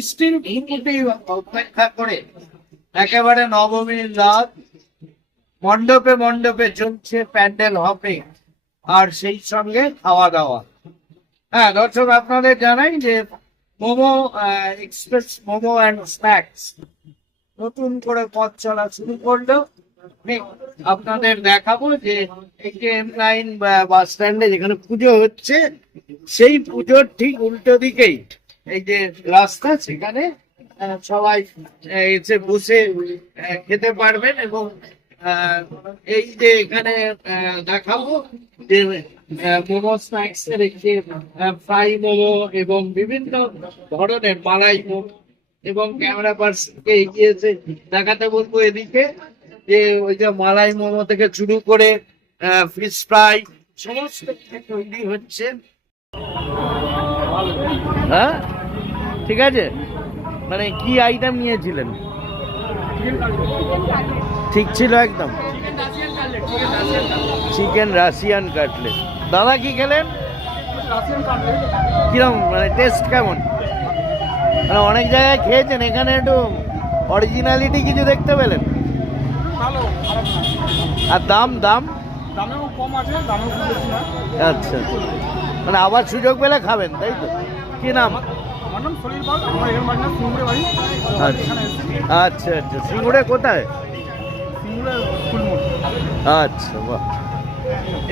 বৃষ্টির করে একেবারে নবমীর রাত। মণ্ডপে মণ্ডপে চলছে প্যান্ডেল হপিং, আর সেই সঙ্গে খাওয়া দাওয়া হ্যাঁ দর্শক, আপনাদের জানাই যে Momo Express Momo and Snacks নতুন করে পথ চলা শুরু করল। আপনাদের দেখাবো যে এম লাইন বাস স্ট্যান্ডে যেখানে পুজো হচ্ছে, সেই পুজোর ঠিক উল্টো দিকেই। এই যে রাস্তা সেখানে সবাই এসে বসে খেতে পারবেন এবং এই যে এখানে দেখাবো যে মোমো স্ন্যাক্স এর একটি ফ্রাই মোমো এবং বিভিন্ন ধরনের মালাই মোমো এবং ক্যামেরা পার্সনকে এগিয়ে এসে দেখাতে বলব এদিকে যে, ওই যে মালাই মোমো থেকে শুরু করে ফিশ ফ্রাই সমস্ত তৈরি হচ্ছে। হ্যাঁ? ঠিক আছে? মানে কি আইটেম নিয়েছিলেন? ঠিক ছিল একদম। চিকেন রাশিয়ান কাটলেট দাদা কি খেলেন? কিরম মানে টেস্ট কেমন? মানে অনেক জায়গায় খেয়েছেন এখানে একটু অরিজিনালিটি কিছু দেখতে পেলেন? আর দাম দাম? আচ্ছা। মানে আবার সুযোগ পেলে খাবেন তাই তো? কি নাম? আমার নাম সলিল পাল আমার এখানে বাড়ি না সিঙ্গুরে বাড়ি। আচ্ছা। এখানে এসেছি আচ্ছা আচ্ছা। সিঙ্গুরে কোথায়? সিঙ্গুরে আচ্ছা বাহ।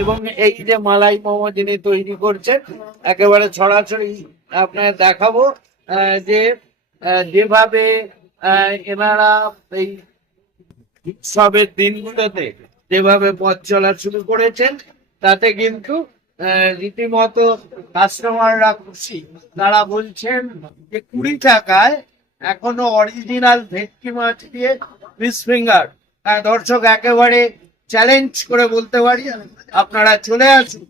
এবং এই যে মালাই মোমো যিনি তৈরি করছেন একেবারে ছড়াছড়ি আপনার দেখাবো যে যেভাবে এনারা এই উৎসবের দিনগুলোতে যেভাবে পথ চলা শুরু করেছেন তাতে কিন্তু রীতিমতো কাস্টমাররা খুশি। তারা বলছেন যে কুড়ি টাকায় এখনও অরিজিনাল ভেটকি মাছ দিয়ে ফিশ ফিঙ্গার দর্শক, একেবারে চ্যালেঞ্জ করে বলতে পারি, আপনারা চলে আসুন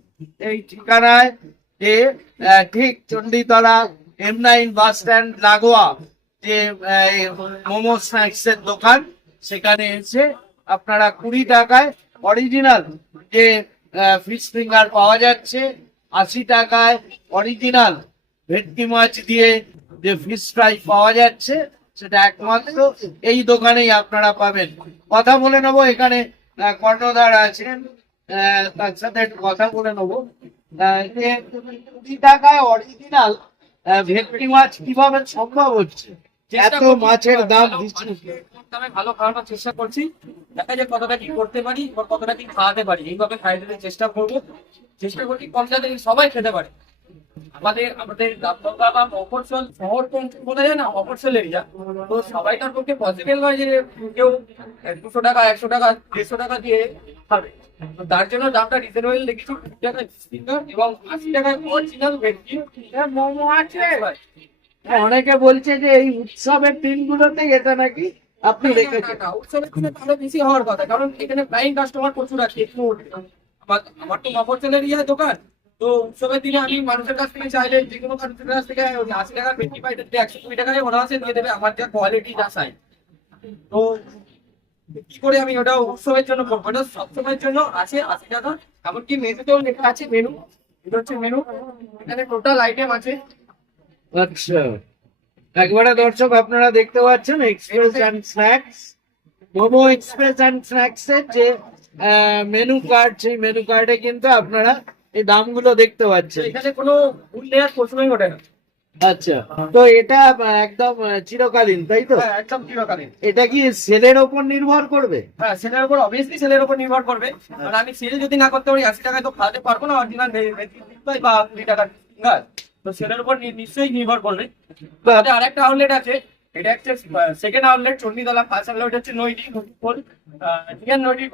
এই ঠিকানায় যে ঠিক Chanditala M nine bus stand লাগোয়া যে মোমো স্ন্যাক্স এর দোকান। সেখানে এসে আপনারা কুড়ি টাকায় অরিজিনাল যে ফিশ ফিঙ্গার পাওয়া যাচ্ছে। আশি টাকায় অরিজিনাল ভেটকি মাছ দিয়ে যে ফিশ ফ্রাই পাওয়া যাচ্ছে সেটা একমাত্র এই দোকানেই আপনারা পাবেন। কথা বলে নেব এখানে কর্ণধার আছেন তার সাথে একটু কথা বলে নেব। যে কুড়ি টাকায় অরিজিনাল ভেটকি মাছ কীভাবে সম্ভব হচ্ছে? এত মাছের দাম আমি ভালো খাওয়ানোর চেষ্টা করছি। দেখা যায় কতটা কি করতে পারি বা কতটা কি খাওয়াতে পারি। এইভাবে খাইয়ে দিতে চেষ্টা করব। চেষ্টা করছি কম যাতে সবাই খেতে পারে। আমাদের আমাদের দামদঙ্গা বা মফরসল শহর বলা যায় না মফরসল এরিয়া তো সবাই তার পক্ষে পসিবল নয় যে কেউ দুশো টাকা একশো টাকা দেড়শো টাকা দিয়ে খাবে। তার জন্য দামটা রিজনেবল দেখেছি। কুড়ি টাকা এবং আশি টাকায় অরিজিনাল মোমো আছে। অনেকে বলছে যে এই উৎসবের দিনগুলোতে এটা নাকি আপনি রেখেছেন না, না, উৎসবের দিনে তাহলে বেশি হওয়ার কথা কারণ এখানে প্রাইম কাস্টমার প্রচুর আছে আমার আমার তো মফরচলের ইয়ে দোকান। তো উৎসবের দিনে আমি মানুষের কাছ থেকে চাইলে যে কোনো মানুষের কাছ থেকে আশি ভেটকি পাই তাতে একশো কুড়ি টাকায় অনায়াসে দিয়ে দেবে আমার যা কোয়ালিটি যা চাই তো কি করে আমি ওটা উৎসবের জন্য করব? ওটা সবসময়ের জন্য আছে আশি টাকা এমনকি মেনুতেও লেখা আছে মেনু এটা হচ্ছে মেনু এখানে টোটাল আইটেম আছে। আচ্ছা। একবারে দর্শক আপনারা দেখতে পাচ্ছেন Express and Snacks Momo Express and Snacks এর যে মেনু কার্ড সেই মেনু কার্ডে কিন্তু আপনারা এই দামগুলো দেখতে পাচ্ছেন। এখানে কোনো উল্লেখ প্রশ্নই ওঠে না। আচ্ছা তো এটা একদম চিরকালীন তাই তো? হ্যাঁ একদম চিরকালীন। এটা কি সেলের ওপর নির্ভর করবে? হ্যাঁ সেলের উপর অবভিয়াসলি সেলের উপর নির্ভর করবে। কারণ আমি সেল যদি না করতে পারি আশি টাকায় তো খাওয়াতে পারব না অরিজিনাল বা কুড়ি টাকা। তো সেলের উপর নিশ্চয়ই নির্ভর করবে। আমাদের আরেকটা আউটলেট আছে এটা হচ্ছে second outlet Chanditala first outlet হচ্ছে নৈটি কোল নিয়ার নৈটি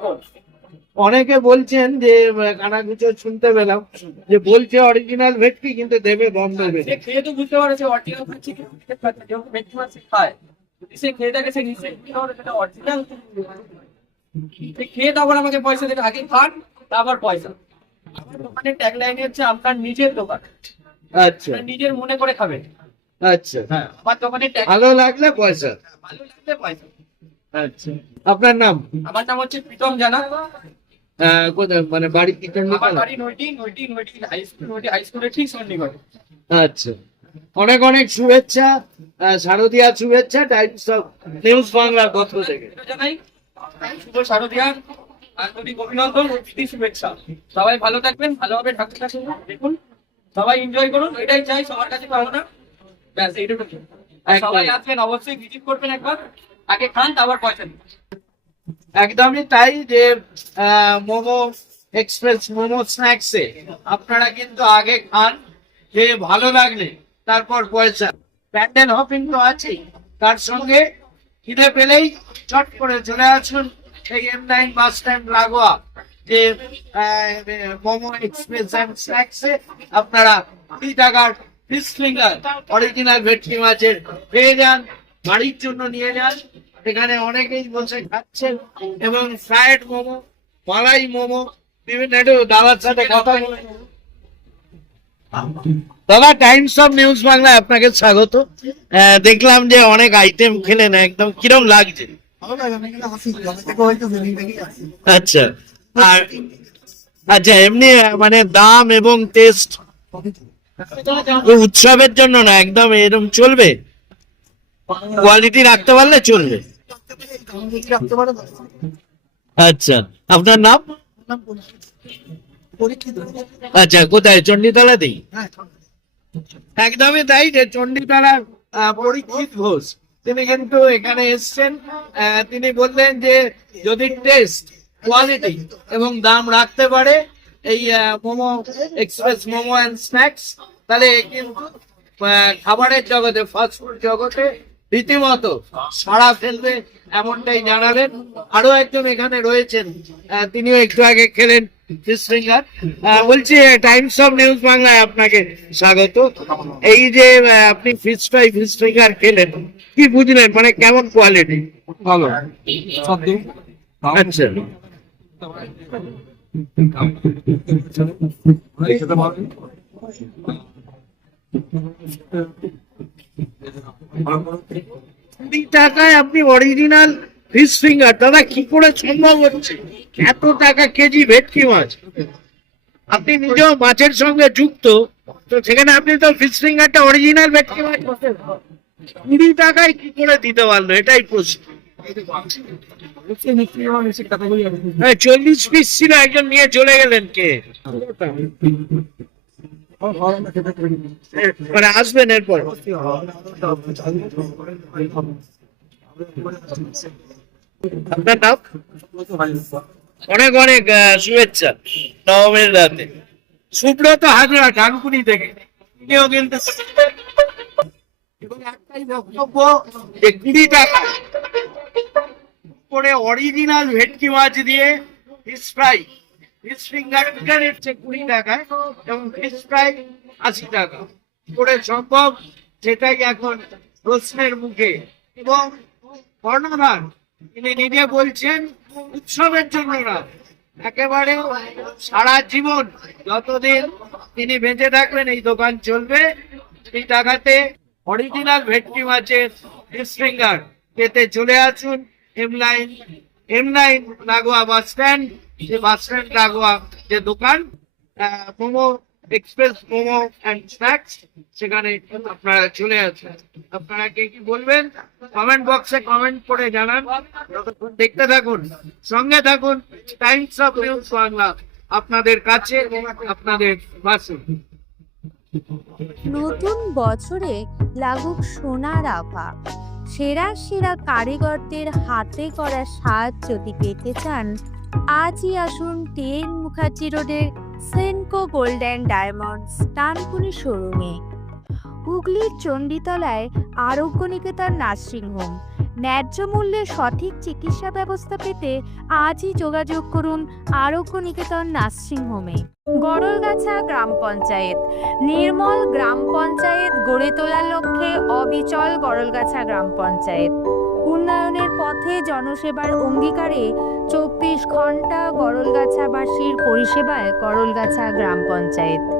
অনেকে বলছেন যে কানাঘুচো শুনতে পেলাম যে বলছে অরিজিনাল ভেটকি কিন্তু দেবে বন্ধ দেবে সে খেয়ে তো বুঝতে পারে যে অরিজিনাল খাচ্ছে কি যেহেতু ভেটকি মাছ সে খায়। যদি সে খেয়ে থাকে সে নিশ্চয়ই সেটা অরিজিনাল সে খেয়ে তারপর আমাকে পয়সা দেবে আগে খান তারপর পয়সা। আমার দোকানের ট্যাগলাইন হচ্ছে আপনার নিজের দোকান। আচ্ছা। আপনার নিজের মনে করে খাবেন আচ্ছা। হ্যাঁ আমার দোকানের ভালো লাগলে পয়সা। ভালো লাগলে পয়সা। আচ্ছা। আপনার নাম? আমার নাম হচ্ছে প্রীতম জানা। কোথায়? মানে বাড়ি কিচেন আমার বাড়ি Naiti Naiti Naiti high school Naiti high স্কুলের ঠিক সন্নিকটে আচ্ছা। অনেক অনেক শুভেচ্ছা শারদীয়া শুভেচ্ছা টাইমস অফ নিউজ বাংলার পক্ষ থেকে। জানাই। শুভ শারদীয়ার আন্তরিক অভিনন্দন ও শুভেচ্ছা। সবাই ভালো থাকবেন ভালোভাবে ঠাকুর দেখুন। সবাই এনজয় করুন এটাই চাই সবার কাছে কামনা ব্যাস এইটুকু। সবাই আসবেন অবশ্যই ভিজিট করবেন একবার। আগে খান তারপর পয়সা দিন একদমই তাই যে মোমো এক্সপ্রেস মোমো স্ন্যাক্সে আপনারা কিন্তু আগে খান যে ভালো লাগলে তারপর পয়সা। প্যান্ডেল হপিং তো আছেই তার সঙ্গে খিদে পেলেই চট করে চলে আসুন এই এম নাইন বাস স্ট্যান্ড লাগোয়া যে মোমো এক্সপ্রেস অ্যান্ড স্ন্যাক্সে আপনারা কুড়ি টাকার ফিশ ফিঙ্গার অরিজিনাল ভেটকি মাছের পেয়ে যান বাড়ির জন্য নিয়ে যান। এখানে অনেকেই বসে খাচ্ছেন এবং ফ্রাইড মোমো মালাই মোমো বিভিন্ন একটু দাদার সাথে কথা বলে। দাদা টাইমস অফ নিউজ বাংলায় আপনাকে স্বাগত। দেখলাম যে অনেক আইটেম খেলেন একদম কিরম লাগছে? আচ্ছা। আর আচ্ছা এমনি মানে দাম এবং টেস্ট উৎসবের জন্য না একদম এরকম চলবে। কোয়ালিটি রাখতে পারলে চলবে। আচ্ছা আপনার নাম? আচ্ছা কোথায়? চণ্ডীতলাতেই? একদমই তাই যে চণ্ডীতলার আহ, পরীক্ষিত ঘোষ। তিনি কিন্তু এখানে এসছেন তিনি বললেন যে যদি টেস্ট কোয়ালিটি এবং দাম রাখতে পারে এই Momo Express Momo and Snacks তাহলে কিন্তু খাবারের জগতে ফাস্টফুড জগতে রীতিমতো সাড়া ফেলবে এমনটাই জানালেন। আরও একজন এখানে রয়েছেন তিনিও একটু আগে খেলেন ফিশ ফিঙ্গার বলছি টাইমস অফ নিউজ বাংলায় আপনাকে স্বাগত। এই যে আপনি ফিশ ফ্রাই ফিশ ফিঙ্গার খেলেন কি বুঝলেন? মানে কেমন কোয়ালিটি ভালো। আচ্ছা। আপনি অরিজিনাল ফিশ ফিঙ্গার দাদা কি করে সম্ভব হচ্ছে? এত টাকা কেজি ভেটকি মাছ। আপনি নিজেও মাছের সঙ্গে যুক্ত, তো সেখানে আপনি তো ফিশ ফিঙ্গারটা অরিজিনাল ভেটকি মাছ। কুড়ি টাকায় কি করে দিতে পারল? এটাই প্রশ্ন। চল্লিশ পিস ছিল, একজন নিয়ে চলে গেলেন কে? মানে আসবেন, এরপর। আপনার নাম? অনেক অনেক শুভেচ্ছা। নবমের রাতে। সুব্রত হাজরা ডানকুনি থেকে। তিনিও কিন্তু একটাই বক্তব্য যে কুড়ি টাকা। করে অরিজিনাল ভেটকি মাছ দিয়ে ফিশ ফ্রাই ফিশ ফিঙ্গার হচ্ছে কুড়ি টাকায় এবং ফিশ ফ্রাই আশি টাকা করে সম্ভব সেটাই এখন প্রশ্নের মুখে। এবং কর্ণধার, তিনি নিজে বলছেন, উৎসবের জন্য না, একেবারে সারা জীবন যতদিন তিনি বেঁচে থাকবেন, এই দোকান চলবে, সেই টাকাতে অরিজিনাল ভেটকি মাছের ফিশ ফিঙ্গার পেতে চলে আসুন। এম লাইন এম লাইন লাগোয়া বাস স্ট্যান্ড যে বাস স্ট্যান্ড লাগোয়া যে দোকান Momo Express Momo and Snacks সেখানে আপনারা চলে আসবেন আপনারা কে কি বলবেন? কমেন্ট বক্সে কমেন্ট করে জানান। দেখতে থাকুন, সঙ্গে থাকুন টাইমস অফ নিউজ বাংলা, আপনাদের কাছে আপনাদের পাশে। নতুন বছরে লাগুক সোনার আভা। সেরা সেরা কারিগরদের হাতে করা স্বাদ যদি পেতে চান, আজই আসুন টেন মুখার্জি রোডের সেনকো গোল্ড অ্যান্ড ডায়মন্ডস টানপুরি শোরুমে। হুগলির চণ্ডীতলায় আরোগ্য নিকেতন নার্সিংহোম ন্যায্য মূল্যে সঠিক চিকিৎসা ব্যবস্থা পেতে আজই যোগাযোগ করুন আরোগ্য নিকেতন নার্সিংহোমে গড়লগাছা গ্রাম পঞ্চায়েত। নির্মল গ্রাম পঞ্চায়েত গড়ে তোলার লক্ষ্যে অবিচল গড়লগাছা গ্রাম পঞ্চায়েত। উন্নয়নের পথে জনসেবার অঙ্গীকারে চব্বিশ ঘণ্টা গড়লগাছাবাসীর পরিষেবায় গড়লগাছা গ্রাম পঞ্চায়েত।